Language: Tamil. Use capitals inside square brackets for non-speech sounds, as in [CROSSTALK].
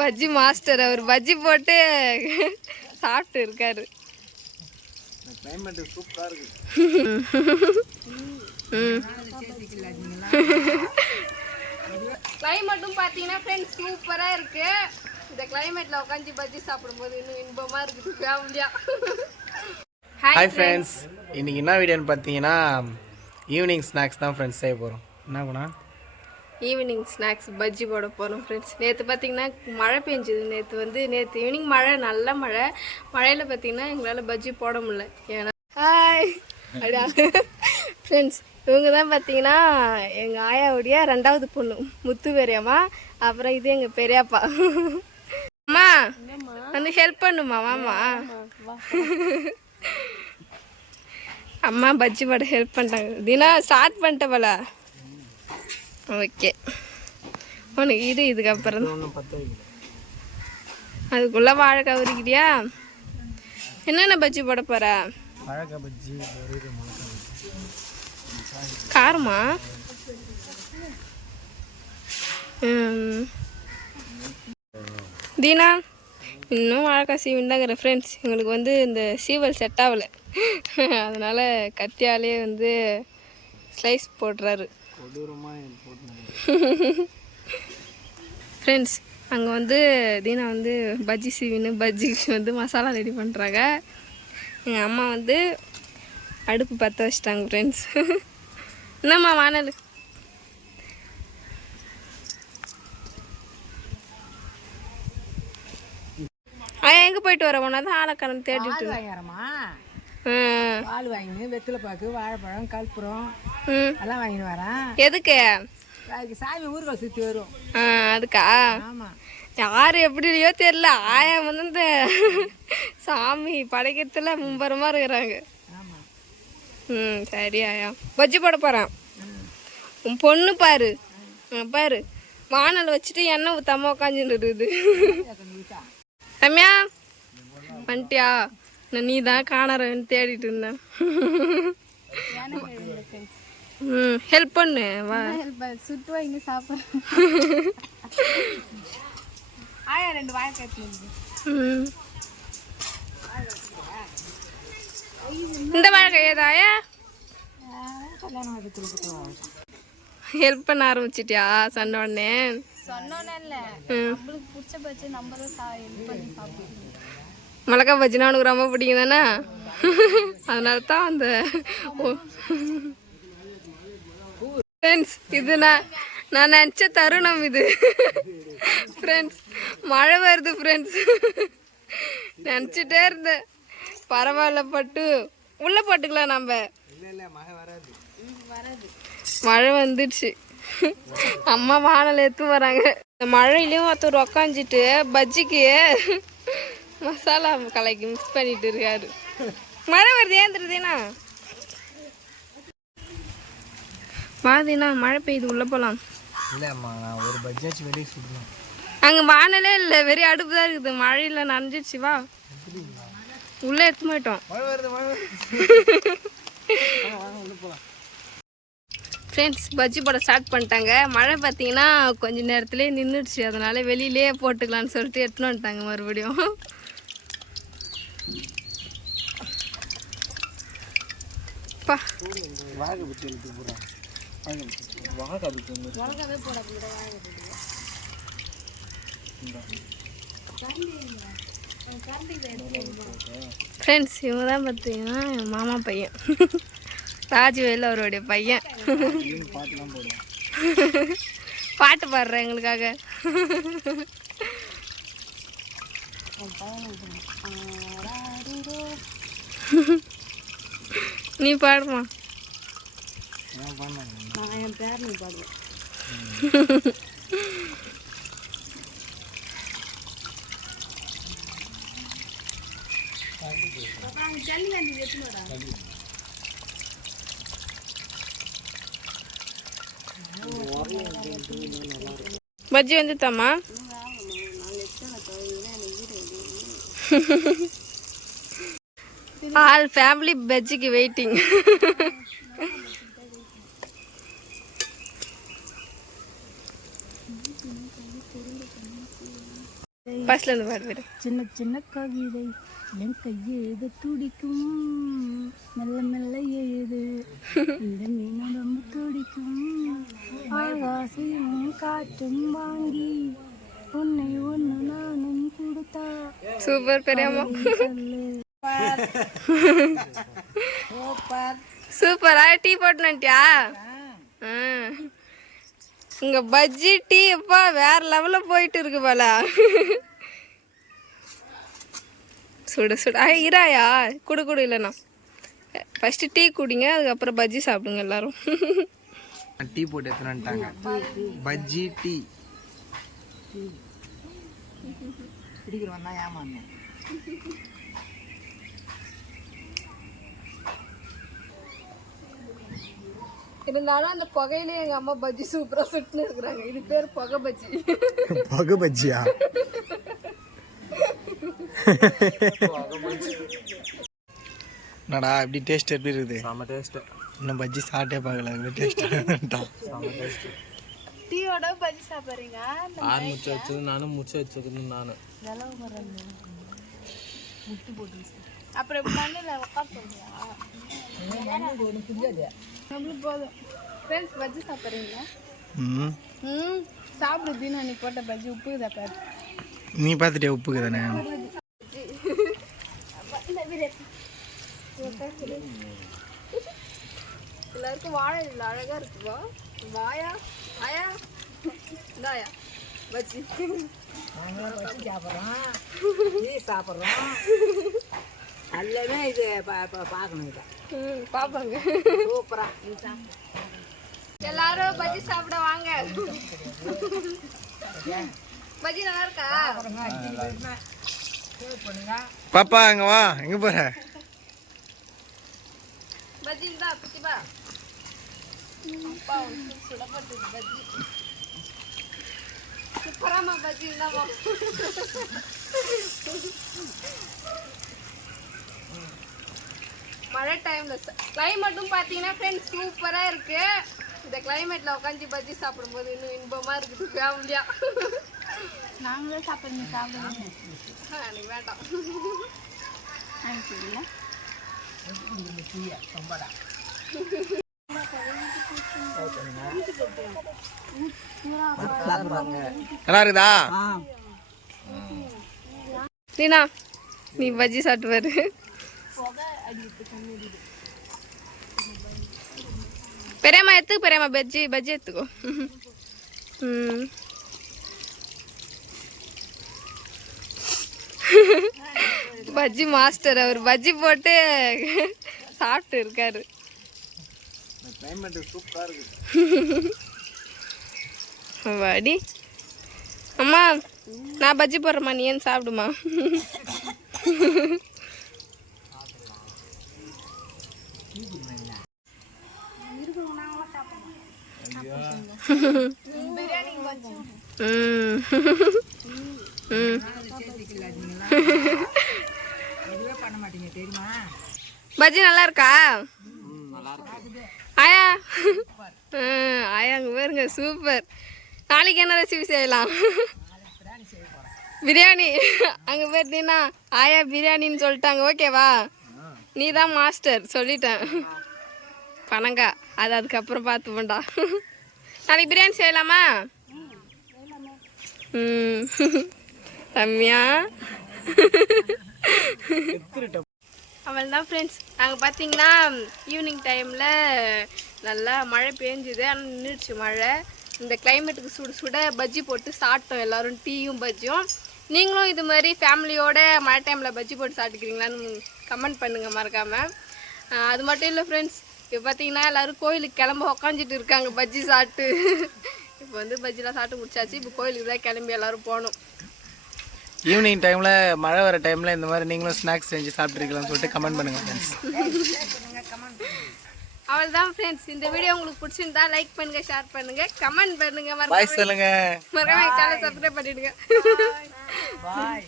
பஜ்ஜி மாஸ்டர் அவர் பஜ்ஜி போட்டு சாப்பிட்டு இருக்காரு. கிளைமேட்டும் பார்த்தீங்கன்னா ஃப்ரெண்ட்ஸ் சூப்பராக இருக்கு. இந்த கிளைமேட்டில் உட்காந்து பஜ்ஜி சாப்பிடும்போது இன்னும் இன்பமாக இருக்குது ஃபேமிலியாக ஹாய் ஃப்ரெண்ட்ஸ் இன்னைக்கு என்ன வீடியோன்னு பார்த்தீங்கன்னா ஈவினிங் ஸ்நாக்ஸ் தான் ஃப்ரெண்ட்ஸ் செய்ய போகிறோம் என்ன பண்ணா ஈவினிங் ஸ்நாக்ஸ் பஜ்ஜி போட போகிறோம் ஃப்ரெண்ட்ஸ் நேற்று பார்த்தீங்கன்னா மழை பெஞ்சுது. நேற்று வந்து நேற்று ஈவினிங் மழை நல்ல மழை. மழையில் பார்த்தீங்கன்னா எங்களால் பஜ்ஜி போட முடியல. ஏன்னா ஹாய் அப்படியா ஃப்ரெண்ட்ஸ் இவங்க தான் பார்த்தீங்கன்னா எங்கள் ஆயாவுடைய ரெண்டாவது பொண்ணு முத்து பெரியம்மா. அப்புறம் இது எங்கள் பெரியப்பா. அம்மா வந்து ஹெல்ப் பண்ணுமா? மாமா அம்மா பஜ்ஜி போட ஹெல்ப் பண்ணிட்டாங்க. தினா ஸ்டார்ட் பண்ணிட்ட ஓகே. உனக்கு இது இதுக்கப்புறம் அதுக்குள்ளே வாழைக்காய் உரிக்கிறியா என்னென்ன பஜ்ஜி போட வாழைக்காய் பஜ்ஜி காரமா. தீனா இன்னும் வாழைக்காய் சீவன் தான் ஃப்ரெண்ட்ஸ் எங்களுக்கு வந்து இந்த சீவல் செட் ஆகலை. அதனால் கத்தியாலே வந்து ஸ்லைஸ் போடுறாரு. கொடூரமாக [LAUGHS] ஃப்ரெண்ட்ஸ் அங்கே வந்து தீனா வந்து பஜ்ஜி சீவின்னு பஜ்ஜிக்கு வந்து மசாலா ரெடி பண்ணுறாங்க எங்கள் அம்மா வந்து அடுப்பு பற்ற வச்சிட்டாங்க ஃப்ரெண்ட்ஸ் [LAUGHS] என்னம்மா வானல்? ஆ எங்கே போயிட்டு வர உன்னா தான் ஆளக்கணம் தேடிட்டு பால் வாங்கினு வெத்தலை பாக்கு வாழைப்பழம் கற்பூரம் ம். எல்லாம் வாங்கின்னு வரேன். எதுக்கு? சாமி ஊருக்கு சுற்றி வரும் அதுக்கா? யார் எப்படியோ தெரியல. ஆயா வந்து இந்த சாமி படைக்கிறதுல மும்பரமாக இருக்கிறாங்க. ம் சரி ஆயா. பஜ்ஜி போட போகிறேன் உன் பொண்ணு பாரு. பாரு. வானல் வச்சுட்டு எண்ணெய் ஊற்றாம உட்காந்துட்டு இருக்குது. ரம்யா வந்துட்டியா நான் நீ தான் காணறன்னு தேடிட்டு இருந்தேன். ம் ஹெல்ப் பண்ணு வா. சுட்டு வாங்கி சாப்பிட்றேன் ஆயா [LAUGHS] ரெண்டு வாழைக்காய் ம். இந்த வாழைக்காய் ஏதாயா கல்யாணம் ஹெல்ப் பண்ண ஆரம்பிச்சிட்டியா சொன்ன உடனே? பண்ணி மிளகா பஜ்ஜினா உனக்கு ரொம்ப பிடிக்கும் தானே [LAUGHS] அதனால தான் அந்த ஃப்ரெண்ட்ஸ் இது நான் நான் நினச்ச தருணம் இது. ஃப்ரெண்ட்ஸ் மழை வருது ஃப்ரெண்ட்ஸ் நினச்சிட்டே இருந்தேன். பரவாயில்ல பட்டு. உள்ளே போட்டுக்கலாம் நம்ம. மழை வராது மழை வந்துடுச்சு. அம்மா வானல் எடுத்து வராங்க. இந்த மழையிலையும் ஒருத்தர் உக்காந்துட்டு பஜ்ஜிக்கு மசாலா கலைக்கு மிக்ஸ் பண்ணிட்டு இருக்காரு. மழை வருது ஏந்துருதேனா வாதீனா மழை பெய்யுது உள்ளே போகலாம் இல்லைம்மா நான் ஒரு பஜ்ஜாச்சும் வெளியே சுடணும். அங்கே வானலே இல்லை வெறும் அடுப்பு தான் இருக்குது. மழையில் நனைஞ்சிடுச்சு வா. [LAUGHS] உள்ளே எடுத்து போயிட்டோம். ஃப்ரெண்ட்ஸ் பஜ்ஜி போட ஸ்டார்ட் பண்ணிட்டாங்க. மழை பார்த்தீங்கன்னா கொஞ்ச நேரத்துலேயே நின்றுடுச்சு அதனால வெளியிலே போட்டுக்கலாம்னு சொல்லிட்டு எடுத்துன்னு வந்துட்டாங்க மறுபடியும். பா. வாழை ஃப்ரெண்ட்ஸ் இவங்க தான் பார்த்தீங்கன்னா என் மாமா பையன். ராஜ்வேல் அவருடைய பையன். பாட்டு பாடுறேன் எங்களுக்காக. நீ பாடுமா? நான் என் பேர் நீ பாடுவேன் பஜ்ஜி வந்துட்டாமா ஆல் ஃபேமிலி பஜ்ஜிக்கு வெயிட்டிங் ஃபர்ஸ்ட்ல இருந்து பாடு பாரு சின்ன சின்ன கவிதை என் கையெழுத துடிக்கும்? மெல்ல மெல்ல எழுது இந்த மீனோட துடிக்கும். ஆகாசையும் காற்றும் வாங்கி உன்னை ஒன்று நானும் கொடுத்தா. சூப்பர் பெரியம்மா. சூப்பரா டீ போட்டுனட்டியா இங்க பஜ்ஜி டீ அப்பா வேற லெவல்ல போயிட்டு இருக்கு போல. சுட சுட. ஆ, இராயா குடு குடு இல்லைண்ணா ஃபர்ஸ்ட் டீ குடிங்க அதுக்கப்புறம் பஜ்ஜி சாப்பிடுங்க எல்லாரும். டீ போட்டு எடுத்துன்னு வந்துட்டாங்க. பஜ்ஜி டீ பிடிக்கிறவன் தான் ஏமாந்தேன். இருந்தாலும் அந்த புகையிலே எங்க அம்மா பஜ்ஜி சூப்பரா சுட்டுன்னு இருக்கிறாங்க. இது பேர் புகை பஜ்ஜி. பகு பஜ்ஜியா? என்னடா இப்படி டேஸ்ட் எப்படி இருக்குது? செம்ம டேஸ்ட் இன்னும் பஜ்ஜி சாப்பிட்டே பார்க்கல டேஸ்ட் டீயோட பஜ்ஜி சாப்பிட்றீங்க ஆறு முச்சை வச்சது நானும் முச்சை வச்சது நானும் அப்புறம் மண்ணில் உட்காந்துருக்கியா நம்மளுக்கு போதும். ஃப்ரெண்ட்ஸ் பஜ்ஜி சாப்பிட்றீங்களா? ம். ம் சாப்பிடு தீனா நீ போட்ட பஜ்ஜி உப்பு இதை பாரு. நீ பார்த்துட்டே உப்புக்கு தானே எல்லாருக்கும் வாழை இல்லை அழகா இருக்குப்பா வாயா ஆயா. இந்தாயா பஜ்ஜி சாப்பிட்றோம். சாப்பிட்றோம். எல்லாமே இது பா- பா- பார்க்கணும் இதை. ம் பாப்பாங்க சூப்பராக எல்லாரும் பஜ்ஜி சாப்பிட வாங்க. பஜ்ஜி நல்லா இருக்கா பாப்பா அங்க வா. எங்க போற? பஜ்ஜி குட்டிப்பா அப்பா உனக்கு சுடப்பட்டது பஜ்ஜி. சூப்பராமா பஜ்ஜி இருந்தாமா மழை டைம்ல கிளைமேட்டும் பார்த்தீங்கன்னா ஃப்ரெண்ட்ஸ் சூப்பராக இருக்கு. இந்த கிளைமேட்ல உட்காந்து பஜ்ஜி சாப்பிடும்போது இன்னும் இன்பமா இருக்குது ஃபேமிலியா நாங்களே சாப்பிட்றீங்க சாப்பிடுங்க. எனக்கு வேண்டாம். நல்லா இருக்குதா நீனா நீ பஜ்ஜி சாப்பிட்டு பெரியம்மா எடுத்துக்கு பெரியம்மா பஜ்ஜி பஜ்ஜி எடுத்துக்கோ ம் பஜ்ஜி மாஸ்டர் அவர் பஜ்ஜி போட்டு சாப்பிட்டு இருக்காரு. வாடி. அம்மா நான் பஜ்ஜி போடுறேம்மா நீ ஏன் சாப்பிடுமா? [LAUGHS] பஜ்ஜி நல்லா இருக்கா ஆயா? ஆயாங்க ஆயா அங்கே பாருங்க சூப்பர். நாளைக்கு என்ன ரெசிபி செய்யலாம்? பிரியாணி. அங்கே போயிருந்தீங்கன்னா ஆயா பிரியாணின்னு சொல்லிட்டாங்க ஓகேவா? நீ தான் மாஸ்டர் சொல்லிட்டேன். பணங்கா அது அதுக்கப்புறம் பார்த்துப்போண்டா நாளைக்கு பிரியாணி செய்யலாமா? ம். ரம்யா. அவள் தான் ஃப்ரெண்ட்ஸ் நாங்கள் பார்த்தீங்கன்னா ஈவினிங் டைமில் நல்லா மழை பெஞ்சுது. ஆனால் நின்றுச்சு மழை. இந்த கிளைமேட்டுக்கு சுட சுட பஜ்ஜி போட்டு சாப்பிட்டோம் எல்லோரும். டீயும் பஜ்ஜியும் நீங்களும் இது மாதிரி ஃபேமிலியோட மழை டைமில் பஜ்ஜி போட்டு சாப்பிட்டுக்கிறீங்களான்னு கமெண்ட் பண்ணுங்கள் மறக்காமல் அது மட்டும் இல்லை ஃப்ரெண்ட்ஸ் இப்போ பார்த்தீங்கன்னா எல்லோரும் கோயிலுக்கு கிளம்ப உக்காந்துட்டு இருக்காங்க. பஜ்ஜி சாப்பிட்டு. இப்போ வந்து பஜ்ஜிலாம் சாப்பிட்டு முடிச்சாச்சு. இப்போ கோயிலுக்கு தான் கிளம்பி எல்லோரும் போகணும். ஈவினிங் டைம்ல மழை வர டைம்ல இந்த மாதிரி நீங்களும் ஸ்நாக்ஸ் செஞ்சு சாப்பிட்டுருக்கலாம்னு சொல்லிட்டு கமெண்ட் பண்ணுங்க ஃப்ரெண்ட்ஸ் அவள் தான் ஃப்ரெண்ட்ஸ் இந்த வீடியோ உங்களுக்கு பிடிச்சிருந்தா லைக் பண்ணுங்க ஷேர் பண்ணுங்க. கமெண்ட் பண்ணுங்க. பாய் மறக்காம சொல்லுங்க. மறக்காம சேனல் சப்ஸ்கிரைப் பண்ணிடுங்க. பாய்